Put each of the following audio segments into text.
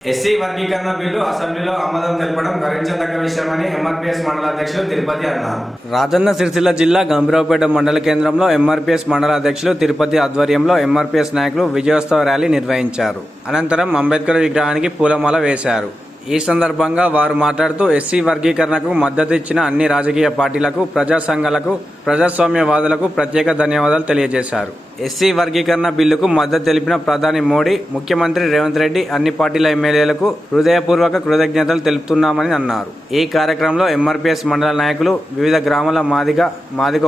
SC వర్గీకరణ bill అసెంబ్లీలో ఆమోదం తెలపడం గర్వించదగ్గ విషయమని ఎంఆర్పీఎస్ మండల అధ్యక్షులు తిరుపతి అన్నారు. రాజన్న సిరిసిల్ల జిల్లా గంభీరావుపేట మండల కేంద్రంలో ఎంఆర్పీఎస్ మండల అధ్యక్షులు తిరుపతి ఆధ్వర్యంలో ఎంఆర్పీఎస్ నాయకులు విజయోత్సవ ర్యాలీ నిర్వహించారు. అనంతరం అంబేద్కర్ విగ్రహానికి పూలమాల వేశారు. ఈ సందర్భంగా వారు మాట్లాడుతూ ఎస్సీ వర్గీకరణకు మద్దతు ఇచ్చిన అన్ని రాజకీయ పార్టీలకు, ప్రజా సంఘాలకు, ప్రజాస్వామ్యవాదులకు ప్రత్యేక ధన్యవాదాలు తెలియజేశారు. ఎస్సీ వర్గీకరణ బిల్లుకు మద్దతు తెలిపిన ప్రధాని మోడీ, ముఖ్యమంత్రి రేవంత్ రెడ్డి, అన్ని పార్టీల ఎమ్మెల్యేలకు హృదయపూర్వక కృతజ్ఞతలు తెలుపుతున్నామని అన్నారు. ఈ కార్యక్రమంలో ఎంఆర్పీఎస్ మండల నాయకులు, వివిధ గ్రామాల మాదిగ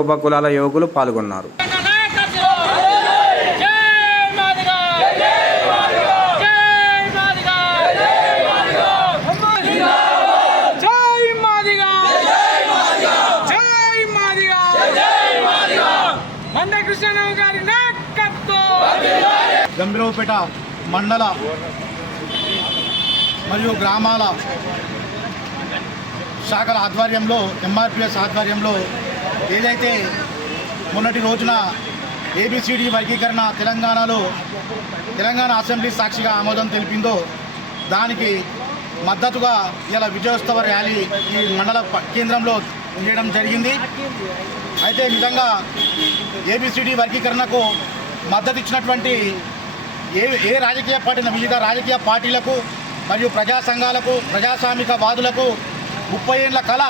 ఉప కులాల యువకులు పాల్గొన్నారు. గంభీరావుపేట మండల మరియు గ్రామాల శాఖల ఆధ్వర్యంలో, ఎంఆర్పీఎస్ ఆధ్వర్యంలో ఏదైతే మొన్నటి రోజున ఏబిసిడి వర్గీకరణ తెలంగాణ అసెంబ్లీ సాక్షిగా ఆమోదం తెలిపిందో దానికి మద్దతుగా ఇలా విజయోత్సవ ర్యాలీ ఈ మండల కేంద్రంలో చేయడం జరిగింది. అయితే నిజంగా ఏబిసిడి వర్గీకరణకు మద్దతు ఇచ్చినటువంటి ఏ రాజకీయ పార్టీ, వివిధ రాజకీయ పార్టీలకు మరియు ప్రజా సంఘాలకు, ప్రజాస్వామిక వాదులకు 30 ఏళ్ల కళ,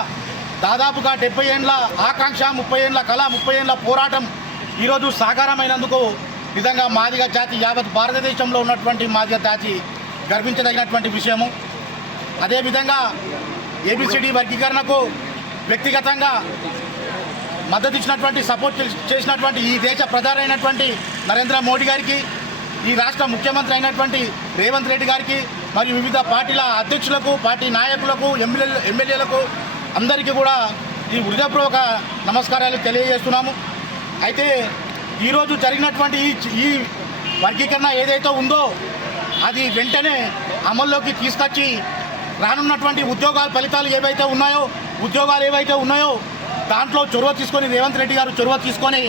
దాదాపుగా 70 ఏళ్ల ఆకాంక్ష, 30 ఏళ్ల కళ, 30 ఏళ్ల పోరాటం ఈరోజు సాకారమైనందుకు నిజంగా మాదిగ జాతి, యావత్ భారతదేశంలో ఉన్నటువంటి మాదిగ జాతి గర్వించదగినటువంటి విషయము. అదేవిధంగా ఏబిసిడి వర్గీకరణకు వ్యక్తిగతంగా మద్దతు ఇచ్చినటువంటి, సపోర్ట్ చేసినటువంటి ఈ దేశ ప్రధాని అయినటువంటి నరేంద్ర మోడీ గారికి, ఈ రాష్ట్ర ముఖ్యమంత్రి అయినటువంటి రేవంత్ రెడ్డి గారికి, మరియు వివిధ పార్టీల అధ్యక్షులకు, పార్టీ నాయకులకు, ఎమ్మెల్యేలకు అందరికీ కూడా ఈ హృదయపూర్వక నమస్కారాలు తెలియజేస్తున్నాము. అయితే ఈరోజు జరిగినటువంటి ఈ వర్గీకరణ ఏదైతే ఉందో అది వెంటనే అమల్లోకి తీసుకొచ్చి రానున్నటువంటి ఉద్యోగాల ఉద్యోగాలు ఏవైతే ఉన్నాయో దాంట్లో చొరవ తీసుకొని, రేవంత్ రెడ్డి గారు చొరవ తీసుకొని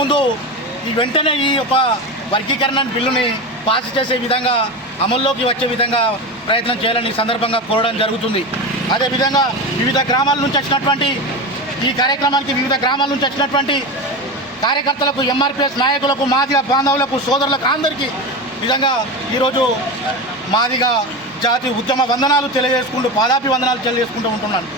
ముందు ఈ వెంటనే ఈ యొక్క వర్గీకరణ బిల్లుని పాస్ చేసే విధంగా, అమల్లోకి వచ్చే విధంగా ప్రయత్నం చేయాలని సందర్భంగా కోరడం జరుగుతుంది. అదేవిధంగా వివిధ గ్రామాల నుంచి వచ్చినటువంటి ఈ కార్యక్రమానికి వివిధ గ్రామాల నుంచి వచ్చినటువంటి కార్యకర్తలకు, ఎంఆర్పీఎస్ నాయకులకు, మాదిగ బాంధవులకు, సోదరులకు అందరికీ నిజంగా ఈరోజు మాదిగ జాతి ఉద్యమ వందనాలు తెలియజేసుకుంటూ, పాదాభి వందనాలు తెలియజేసుకుంటూ ఉంటున్నాను.